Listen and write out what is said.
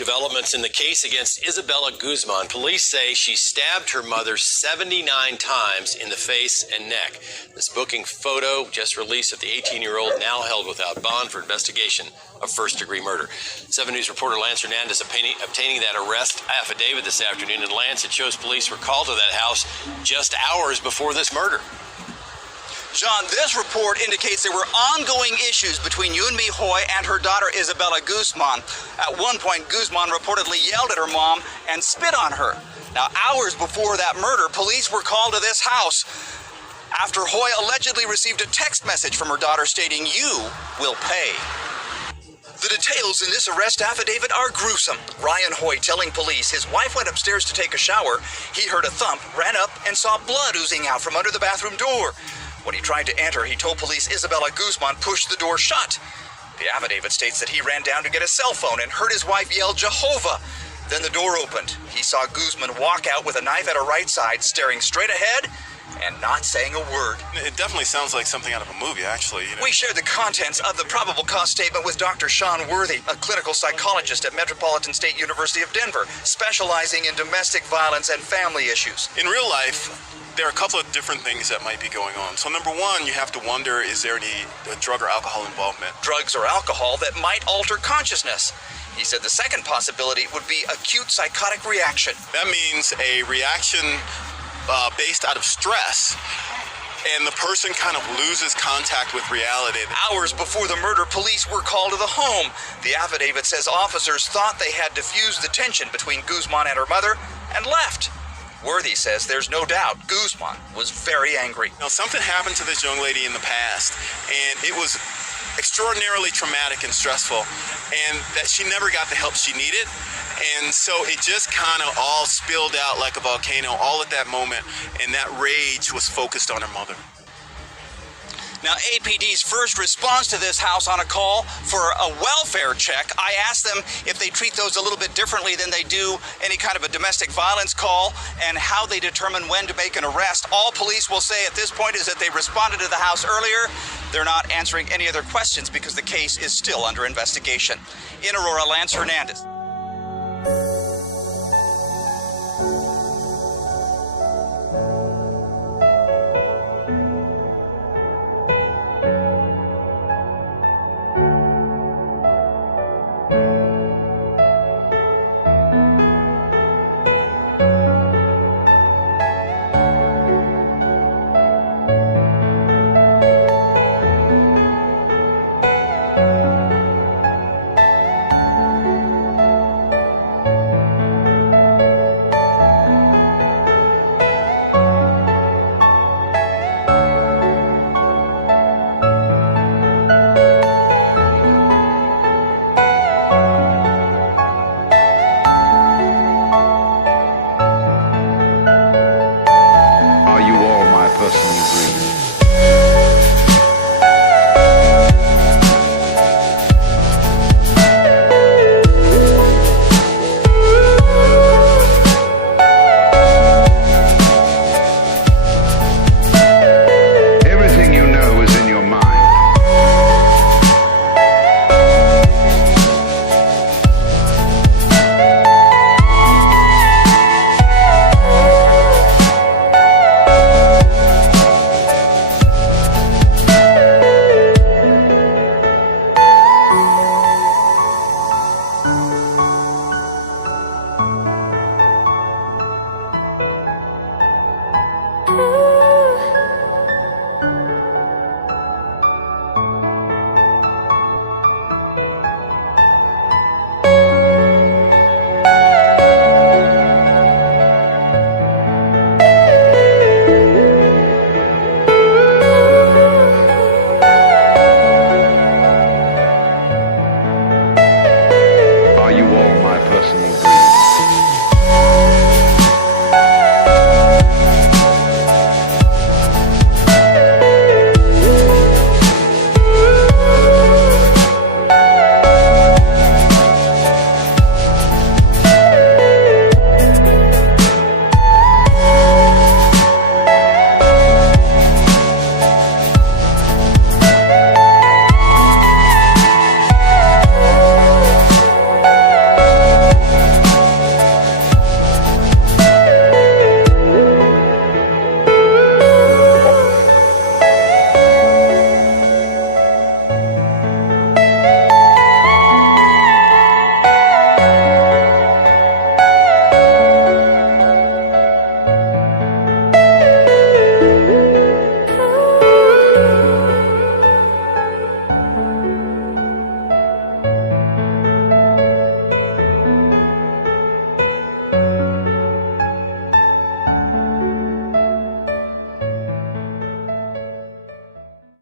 Developments in the case against Isabella Guzman. Police say she stabbed her mother 79 times in the face and neck. This booking photo just released of the 18-year-old now held without bond for investigation of first-degree murder. 7 News reporter Lance Hernandez obtaining that arrest affidavit this afternoon. And Lance, it shows police were called to that house just hours before this murder. John, this report indicates there were ongoing issues between Yuen Mi Hoi and her daughter Isabella Guzman. At one point, Guzman reportedly yelled at her mom and spit on her. Now, hours before that murder, police were called to this house after Hoi allegedly received a text message from her daughter stating, "You will pay." The details in this arrest affidavit are gruesome. Ryan Hoi telling police his wife went upstairs to take a shower. He heard a thump, ran up, and saw blood oozing out from under the bathroom door. When he tried to enter, he told police Isabella Guzman pushed the door shut. The affidavit states that he ran down to get a cell phone and heard his wife yell, "Jehovah." Then the door opened. He saw Guzman walk out with a knife at her right side, staring straight ahead and not saying a word. It definitely sounds like something out of a movie, actually. We shared the contents of the probable cause statement with Dr. Sean Worthy, a clinical psychologist at Metropolitan State University of Denver, specializing in domestic violence and family issues. In real life, there are a couple of different things that might be going on. So number one, you have to wonder, is there any drug or alcohol involvement? Drugs or alcohol that might alter consciousness. He said the second possibility would be acute psychotic reaction. That means a reaction based out of stress, and the person kind of loses contact with reality. Hours before the murder, police were called to the home. The affidavit says officers thought they had diffused the tension between Guzman and her mother and left. Worthy says there's no doubt Guzman was very angry. Now, something happened to this young lady in the past, and it was extraordinarily traumatic and stressful, and that she never got the help she needed. And so it just kind of all spilled out like a volcano all at that moment, and that rage was focused on her mother. Now, APD's first response to this house on a call for a welfare check, I asked them if they treat those a little bit differently than they do any kind of a domestic violence call, and how they determine when to make an arrest. All police will say at this point is that they responded to the house earlier. They're not answering any other questions because the case is still under investigation. In Aurora, Lance Hernandez.